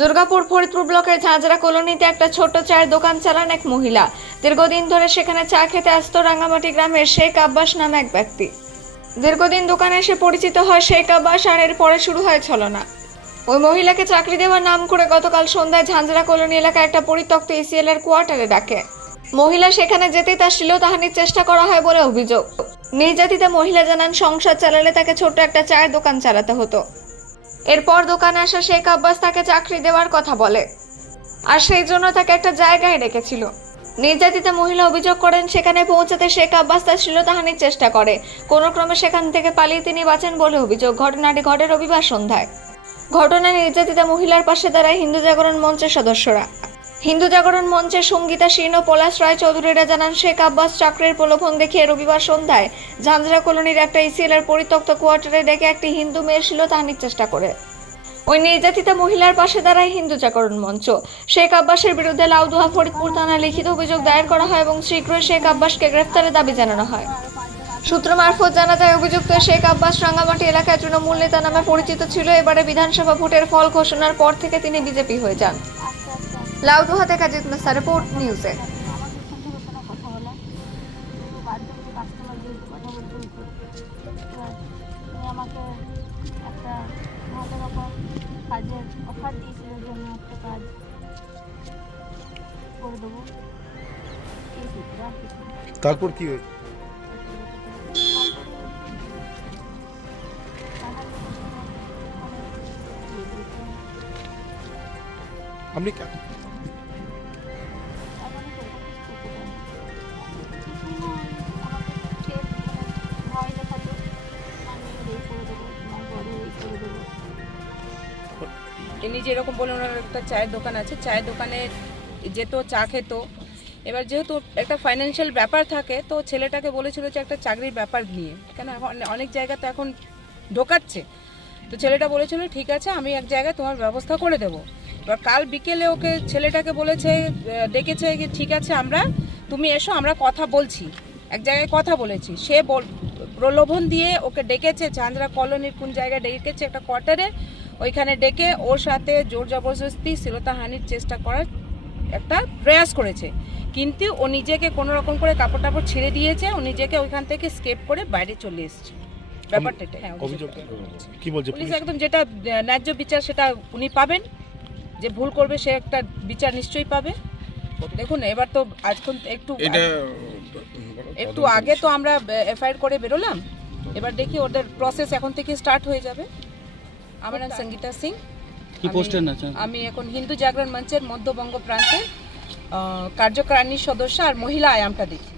দুর্গাপুর ফরিদপুর ব্লকের ঝাঁঝরা কলোনিতে একটা ছোট চায়ের দোকান চালান এক মহিলা। দীর্ঘদিন ধরে সেখানে চা খেতে আসতো রাঙ্গামাটি গ্রামের শেখ আব্বাস নামে এক ব্যক্তি। দীর্ঘদিন দোকানে এসে পরিচিত হয় শেখ আব্বাস, আর এরপরে শুরু হয় ছলনা। ওই মহিলাকে চাকরি দেওয়ার নাম করে গতকাল সন্ধ্যায় ঝাঁঝরা কলোনি এলাকায় একটা পরিত্যক্ত ইসিএল এর কোয়ার্টারে ডাকে। মহিলা সেখানে যেতেই তার শ্লীলতাহানির চেষ্টা করা হয় বলে অভিযোগ। নির্যাতিতা মহিলা জানান, সংসার চালালে তাকে ছোট্ট একটা চায়ের দোকান চালাতে হতো। এরপর দোকানে আসা শেখ আব্বাস তাকে চাকরি দেওয়ার কথা বলে, আর সেই জন্য তাকে একটা জায়গায় রেখেছিল। নির্যাতিতা মহিলা অভিযোগ করেন, সেখানে পৌঁছাতে শেখ আব্বাস তার শ্লীলতাহানির চেষ্টা করে। কোনো ক্রমে সেখান থেকে পালিয়ে তিনি বাঁচেন বলে অভিযোগ। ঘটনাটি ঘটে রবিবার সন্ধ্যায়। ঘটনায় নির্যাতিতা মহিলার পাশে দাঁড়ায় হিন্দু জাগরণ মঞ্চের সদস্যরা। হিন্দু জাগরণ মঞ্চের সঙ্গীতা সিন ও পলাশ রায় চৌধুরীরা জানান, শেখ আব্বাস চাকরির প্রলোভন দেখিয়ে রবিবার সন্ধ্যায় ঝাঁঝরা কলোনির একটা ইসিএল এর পরিত্যক্ত কোয়ার্টারে ডেকে একটি হিন্দু মেয়ের শ্লীলতাহানির চেষ্টা করে। ওই নির্যাতিতা মহিলার পাশে দাঁড়ায় হিন্দু জাগরণ মঞ্চ। শেখ আব্বাসের বিরুদ্ধে লাউদুয়া ফরিদপুর থানায় লিখিত অভিযোগ দায়ের করা হয় এবং শীঘ্রই শেখ আব্বাসকে গ্রেফতারের দাবি জানানো হয়। সূত্র মারফত জানা যায়, অভিযুক্ত শেখ আব্বাস রাঙ্গামাটি এলাকায় তৃণমূল নেতা নামে পরিচিত ছিল। এবারে বিধানসভা ভোটের ফল ঘোষণার পর থেকে তিনি বিজেপি হয়ে যান। লাউদুয়া থেকে জিত মেসা, রিপোর্ট নিউজে। আমাকে একটা ভালো রকম কাজের অফার দিয়েছিল যে আমি একটা কাজ করে দেবো। তারপর কি হয়েছে? আপনি ইনি যেরকম বললেন, ওনার একটা চায়ের দোকান আছে, চায়ের দোকানে যেত, চা খেত। এবার যেহেতু একটা ফাইন্যান্সিয়াল ব্যাপার থাকে, তো ছেলেটাকে বলেছিল যে একটা চাকরির ব্যাপার নিয়ে, কেন এখন অনেক জায়গা তো এখন ঢোকাচ্ছে। তো ছেলেটা বলেছিল ঠিক আছে, আমি এক জায়গায় তোমার ব্যবস্থা করে দেবো। এবার কাল বিকেলে ওকে ছেলেটাকে বলেছে, ডেকেছে যে ঠিক আছে তুমি এসো, আমরা কথা বলছি, এক জায়গায় কথা বলেছি। সে প্রলোভন দিয়ে ওকে ডেকেছে ঝাঁঝরা কলোনির কোন জায়গায় ডেকেছে, একটা কোয়ার্টারে। ওইখানে ডেকে ওর সাথে জোর জবরদস্তি শ্লীলতাহানির চেষ্টা করার একটা প্রয়াস করেছে, কিন্তু ও নিজেকে কোনো রকম করে কাপড় টাপড় ছেড়ে দিয়েছে। ও নিজেকে ওইখান থেকে স্কেপ করে বাইরে চলে এসেছে। ব্যাপারটা এটা। হ্যাঁ, কি বলছে পুলিশ? একদম যেটা ন্যায্য বিচার সেটা উনি পাবেন। যে ভুল করবে সে একটা বিচার নিশ্চয়ই পাবে। দেখুন, এবার তো আজকাল একটু আগে তো আমরা এফআইআর করে বেরোলাম। এবার দেখি ওদের প্রসেস এখন থেকে স্টার্ট হয়ে যাবে। আমার নাম সঙ্গীতা সিং। কি পোস্টের না? আমি এখন হিন্দু জাগরণ মঞ্চের মধ্যবঙ্গ প্রান্তের কার্যকারিণী সদস্য আর মহিলা আয়ামটা দেখি।